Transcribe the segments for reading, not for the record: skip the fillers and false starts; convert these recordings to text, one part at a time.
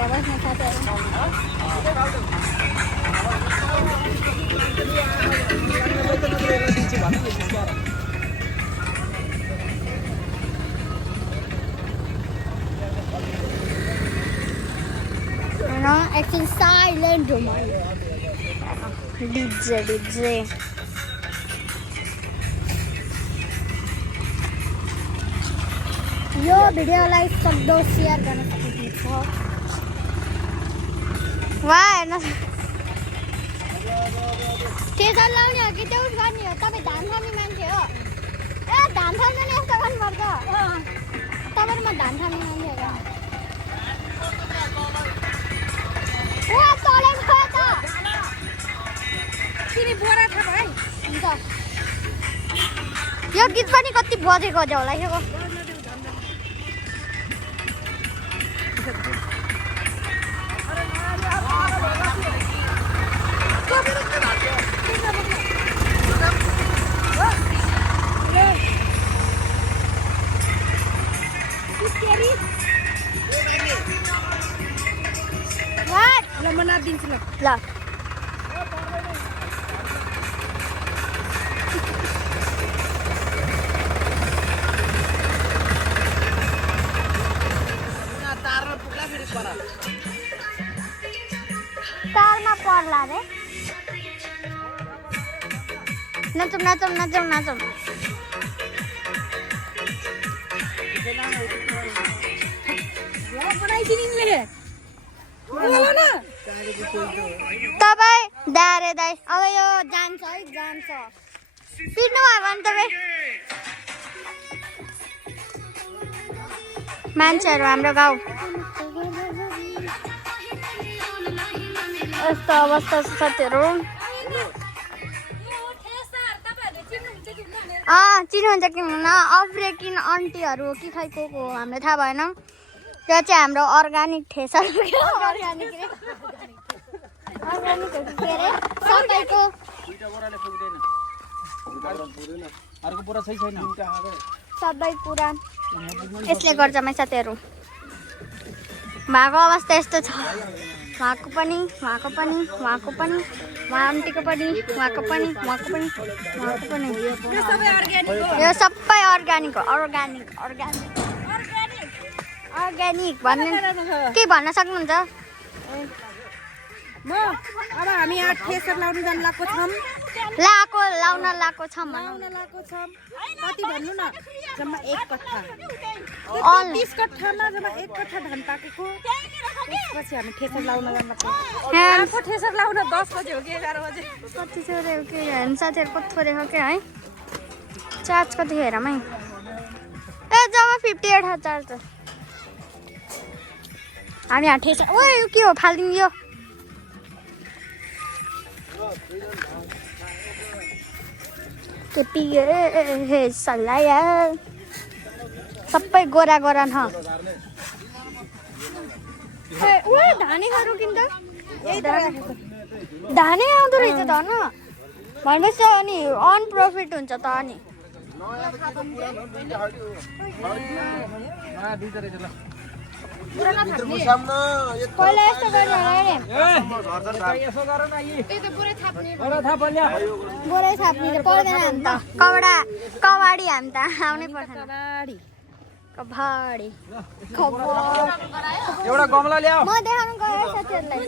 हेरेर बस्ने साथीहरू एकछिन साइलेन्ट हो म डिजे डिजे यो भिडियोलाई सक्दो सेयर गर्न सक्नुहुन्छ वा हेर्न टेसन लाउने हो कि देउस गर्ने हो तपाईँ धान थाम्ने मान्छे हो ए धान थाम्ने नि यस्तो गर्नुपर्छ तपाईँ म धान थाम्ने मान्छे हो ओ तलै गयो त तिमी बोरा थाप है हुन्छ यो गीत पनि कति बजेको होला यो ल म नादिन्छु ल ल तारमा पर्ला रे नाचौँ नाचौँ नाचौँ नाचौँ तपाईँ दारे दाइ अब यो जान्छ है जान्छ पिट्नु भयो भने तपाईँ मान्छेहरू हाम्रो गाउँ यस्तो अवस्था छ साथीहरू चिन्नुहुन्छ कि हुन्न अफ्रिकन आन्टीहरू के खै को हो हामीलाई थाहा भएन त्यो चाहिँ हाम्रो अर्ग्यानिक ठेसर अर्ग्यानिक के अरे सबैको सबै कुरा यसले गर्छ मै साथीहरू भएको अवस्था यस्तो छ उहाँको पनि उहाँको पनि उहाँको पनि उहाँ आन्टीको पनि उहाँको पनि उहाँको पनि उहाँको पनि यो सबै अर्ग्यानिक हो अर्ग्यानिक अर्ग्यानिक अर्ग्यानिक भन्ने के भन्न सक्नुहुन्छ म अब हामी यहाँ ठेसर लाउन जान लागेको छौँ लाउन लागेको छौँ कति भन्नु न जम्मा 1 कट्ठा 30 कट्ठामा जम्मा 1 कट्ठा धान पाकेको त्यसपछि हामी ठेसर लाउन जान लागेको ठेसर लाउन 10 बजे हो कि 11 बजे कति थोरै हो कि हेर्नु साथीहरू कति थोरै हो कि है चार्ज कति हेरमै ए जम्मा 58 हो चार्ज हामी यहाँ ठेसर ओ यो के हो फाल्दिनु यो के पिए सल्लाया सबै गोरा गोरा न धानेहरू किन त धानै आउँदो रहेछ त न भनेपछि अनि अनप्रफिट हुन्छ त अनि पहिला यस्तो गर्ने बोरै थाप्ने त पर्दैन हामी त कबाडी हामी त आउनै पर्छ कबाडी एउटा गमला ल्याऊ म देखाउनु गएँ साथीहरूलाई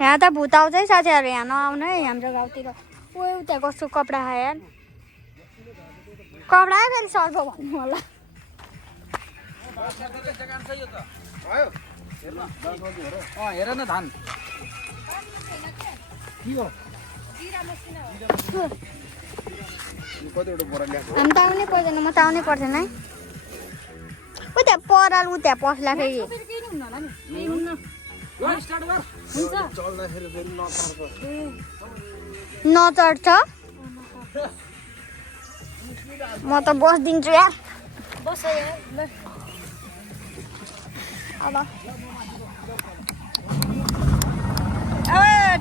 यहाँ त भूत आउँछ है साथीहरू यहाँ नआउनु है हाम्रो गाउँतिर ओ उता कस्तो कपडा खायो कपडा फेरि सर्को भन्नु होला हेर न धान हामी त आउनै पर्दैन म त आउनै पर्दैन है उता पराल उता पस्ला फेरि नचढ्छ म त बस्दिन्छु यार अब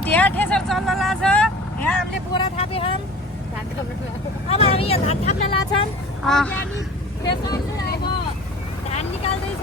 ढिया ठेसर चल्न लाग्छ यहाँ हामीले अब हामी यहाँ धान थाप्न लाग्छन् अँ, अनि थ्रेसरले अब धान निकाल्दैछ